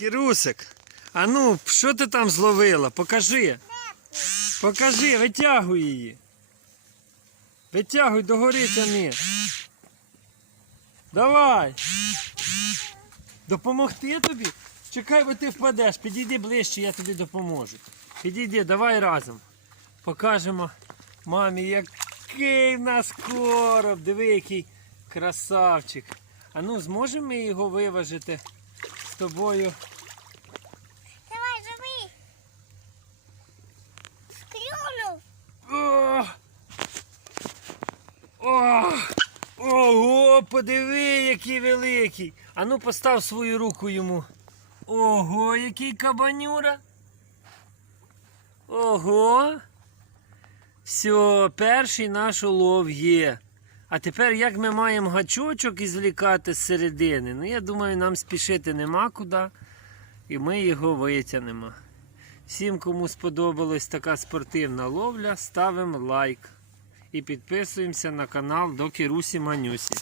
Кірусик, а ну, що ти там зловила? Покажи. Покажи, витягуй її. Витягуй догори тяни. Давай. Допомогти тобі? Чекай, бо ти впадеш. Підійди ближче, я тобі допоможу. Підійди, давай разом. Покажемо мамі, який в нас короб. Диви, який красавчик. А ну, зможемо ми його виважити з тобою? Давай, живи. Склюнув. О! Ого, подиви, який великий. А ну постав свою руку йому. Ого, який кабанюра. Ого. Все, перший наш улов є. А тепер як ми маємо гачочок ізвлікати з середини? Ну, я думаю, нам спішити нема куди. І ми його витягнемо. Всім, кому сподобалась така спортивна ловля, ставимо лайк і підписуємося на канал Докірусі Манюсі.